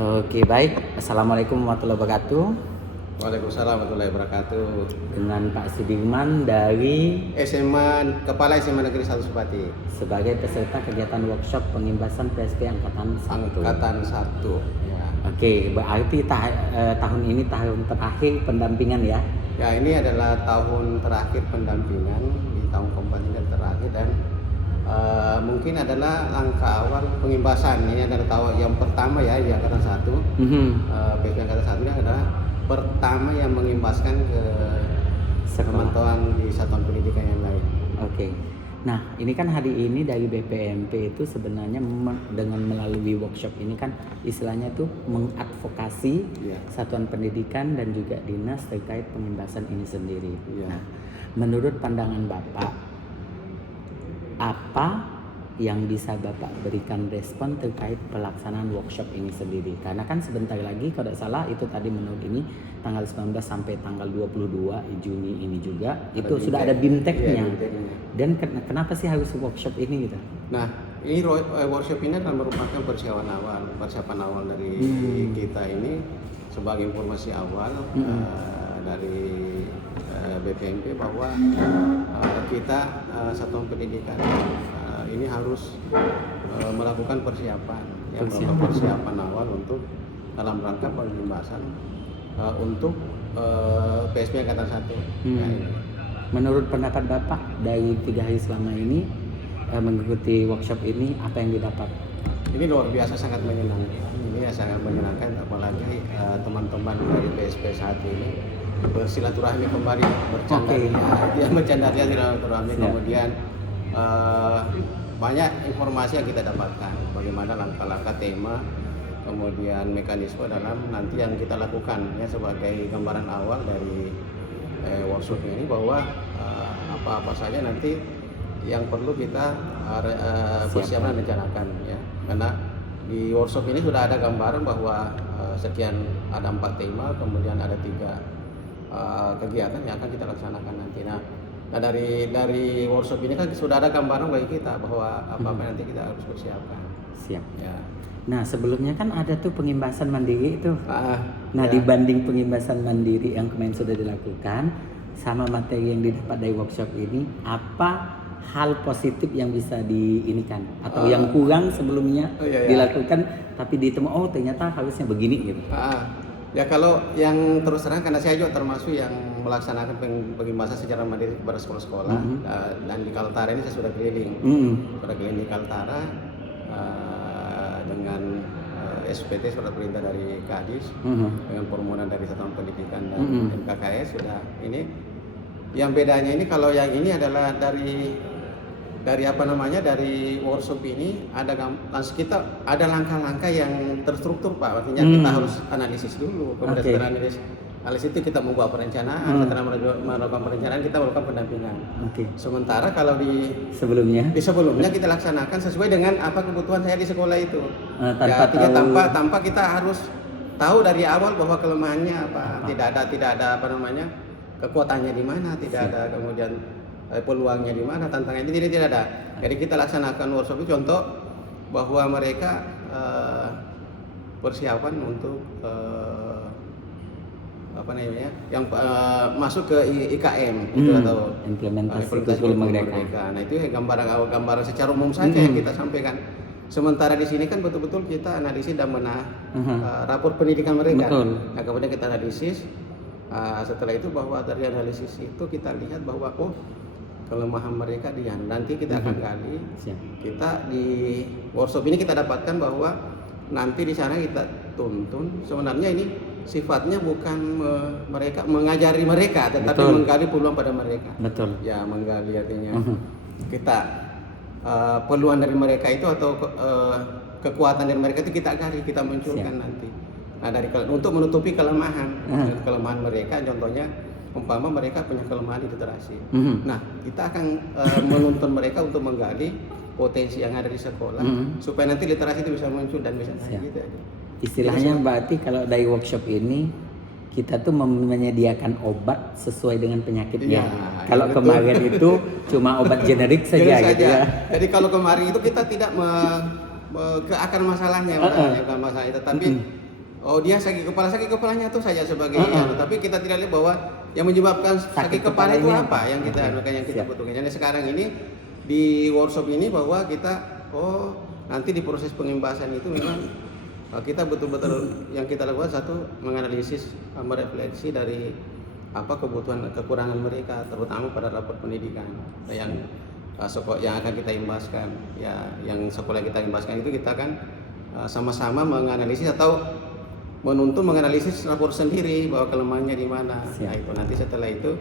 Oke, baik. Assalamualaikum warahmatullahi wabarakatuh. Waalaikumsalam warahmatullahi wabarakatuh. Dengan Pak Sudirman dari Kepala SMA Negeri 1 Supati, sebagai peserta kegiatan workshop pengimbasan PSP Angkatan 1. Angkatan 1. Ya. Oke, berarti tahun ini tahun terakhir pendampingan ya? Ya, ini adalah tahun terakhir pendampingan di tahun kompetisi terakhir dan mungkin adalah langkah awal pengimbasan. Ini adalah tahun yang pertama ya di Angkatan 1. PSP Angkatan 1 ini adalah pertama yang mengimbaskan ke teman-teman di satuan pendidikan yang lain. Oke. Nah, ini kan hari ini dari BPMP itu sebenarnya dengan melalui workshop ini kan istilahnya tuh mengadvokasi satuan pendidikan dan juga dinas terkait pengimbasan ini sendiri. Nah, menurut pandangan Bapak, apa yang bisa Bapak berikan respon terkait pelaksanaan workshop ini sendiri? Karena kan sebentar lagi kalau tidak salah itu tadi menurut ini tanggal 19 sampai tanggal 22 Juni ini juga itu sudah ada BIMTEK-nya. Dan kenapa sih harus workshop ini gitu? Nah, ini workshop ini akan merupakan persiapan awal dari kita ini sebagai informasi awal dari BPMP bahwa kita satuan pendidikan ini harus melakukan persiapan awal untuk dalam rangka pengimbasan untuk PSP Angkatan 1. Menurut pendapat Bapak dari 3 hari selama ini mengikuti workshop ini, apa yang didapat? Ini luar biasa, sangat menyenangkan. Ini sangat menyenangkan, apalagi teman-teman dari PSP saat ini bersilaturahmi kembali, bercanda silaturahmi. Kemudian banyak informasi yang kita dapatkan, bagaimana langkah-langkah tema, kemudian mekanisme dalam nanti yang kita lakukan ya, sebagai gambaran awal dari workshop ini bahwa apa-apa saja nanti yang perlu kita persiapkan dan rencanakan ya. Karena di workshop ini sudah ada gambaran bahwa ada 4 tema, kemudian ada 3 kegiatan yang akan kita laksanakan nanti. Nah, dari workshop ini kan sudah ada gambaran bagi kita bahwa apa-apa nanti kita harus persiapkan. Siap. Ya. Nah, sebelumnya kan ada tuh pengimbasan mandiri itu. Dibanding pengimbasan mandiri yang kemarin sudah dilakukan sama materi yang didapat dari workshop ini, apa hal positif yang bisa diinikan atau yang kurang sebelumnya dilakukan tapi ditemu ternyata harusnya begini gitu. Ya, kalau yang terus terang karena saya juga termasuk yang melaksanakan pengimbasan secara mandiri kepada sekolah-sekolah dan di Kaltara ini saya sudah keliling. Sudah keliling di Kaltara dengan SPT, surat perintah dari Kadis, dengan permohonan dari Satuan Pendidikan dan MKKS sudah ini. Yang bedanya ini kalau yang ini adalah dari workshop ini kita ada langkah-langkah yang terstruktur Pak. Artinya kita harus analisis dulu. Kemudian setelah analisis itu kita membuat perencanaan. Setelah melakukan perencanaan kita melakukan pendampingan. Sementara kalau sebelumnya kita laksanakan sesuai dengan apa kebutuhan saya di sekolah itu. Tanpa kita harus tahu dari awal bahwa kelemahannya apa. Tidak ada kekuatannya di mana, tidak ada kemudian peluangnya di mana, tantangannya tidak ada. Jadi kita laksanakan workshop itu contoh bahwa mereka persiapan untuk masuk ke IKM itu atau implementasi kurikulum merdeka. Nah, itu gambaran secara umum saja yang kita sampaikan. Sementara di sini kan betul-betul kita analisis dan rapor pendidikan mereka. Nah, kemudian kita analisis. Setelah itu bahwa dari analisis itu kita lihat bahwa kelemahan mereka nanti kita akan gali. Kita di workshop ini kita dapatkan bahwa nanti di sana kita tuntun sebenarnya ini sifatnya bukan mereka mengajari mereka, tetapi menggali peluang pada mereka. Ya, menggali artinya kita peluang dari mereka itu atau kekuatan dari mereka itu kita gali, kita munculkan nanti. Nah, untuk menutupi kelemahan mereka, contohnya umpama mereka punya kelemahan di literasi. Nah, kita akan menuntun mereka untuk menggali potensi yang ada di sekolah supaya nanti literasi itu bisa muncul dan bisa naik gitu aja. Istilahnya berarti kalau dari workshop ini kita tuh menyediakan obat sesuai dengan penyakitnya. Kalau kemarin itu cuma obat generik saja gitu ya. Jadi kalau kemarin itu kita tidak ke akar masalahnya, bukan masalah itu, tapi Oh dia sakit kepalanya tuh saja sebagai tapi kita tidak lihat bahwa yang menyebabkan sakit kepala itu apa yang kita yang kita butuhkan. Jadi sekarang ini di workshop ini bahwa kita nanti di proses pengimbasan itu memang kita betul-betul yang kita lakukan satu menganalisis, merefleksi dari apa kebutuhan kekurangan mereka terutama pada rapor pendidikan yang akan kita imbaskan ya, yang sekolah kita imbaskan itu kita akan sama-sama menganalisis atau menuntun menganalisis rapor sendiri bahwa kelemahannya di mana. Nah itu nanti setelah itu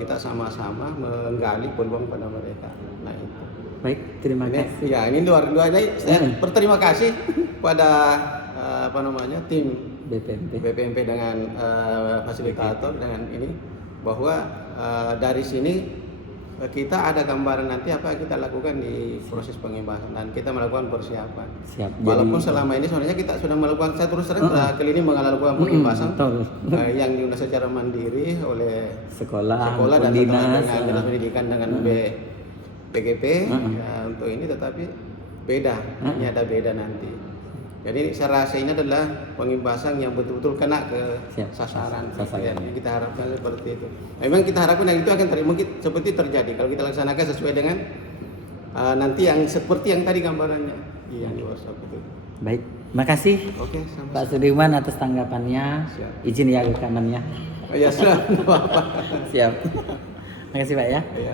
kita sama-sama menggali peluang pada mereka. Nah itu. Baik, terima kasih. Ya ini luar biasa. Saya berterima kasih pada tim BPMP dengan fasilitator dengan ini bahwa dari sini kita ada gambaran nanti apa yang kita lakukan di proses pengimbasan dan kita melakukan persiapan. Siap. Walaupun selama ini sebenarnya kita sudah melakukan, saya terus terang kali ini melakukan pengimbasan yang diundang secara mandiri oleh sekolah dan dinas pendidikan dengan BGP untuk ini, tetapi beda, ini ada beda nanti. Jadi saya rasa ini adalah pengimbasan yang betul-betul kena ke sasaran. Kita harapkan seperti itu. Memang kita harapkan yang itu akan mungkin seperti terjadi kalau kita laksanakan sesuai dengan nanti yang seperti yang tadi gambarannya yang di workshop itu. Baik, makasih Pak Sudirman atas tanggapannya. Siap. Izin ya rekanannya. Ya sudah, Bapak. Siap. Makasih Pak ya.